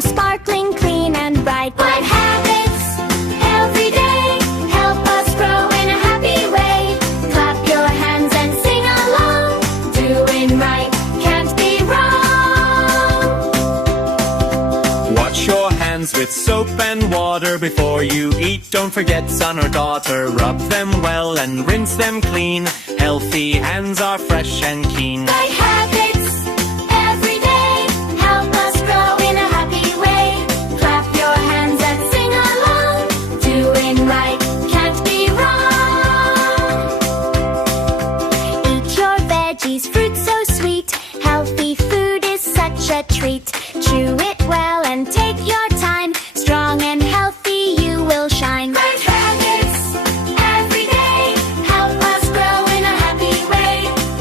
them sparkling, clean and bright. Good habits every day help us grow in a happy way. Clap your hands and sing along. Doing right can't be wrong. Wash your hands with soap and water before you eat. Don't forget, son or daughter, rub them well and rinse them clean. Healthy hands are fresh and keen. Good habits every day help us grow in a happy way. Clap your hands and sing along. Doing right can't be wrong. Eat your veggies, fruits so sweet. Healthy food is such a treat. Chew it well and take your time. Strong and healthy you will shine. Good habits every day help us grow in a happy way.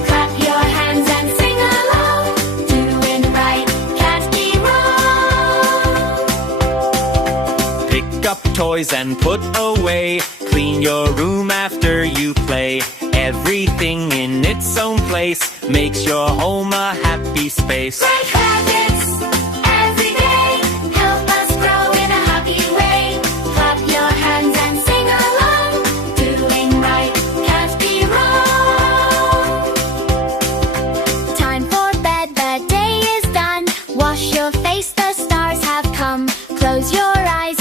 Clap your hands and sing along. Doing right can't be wrong. Pick up toys and put away. Clean your room after you play. Everything in its own place makes your home a happy space. Good habits every day help us grow in a happy way. Clap your hands and sing along. Doing right can't be wrong. Time for bed, the day is done. Wash your face, the stars have come. Close your eyes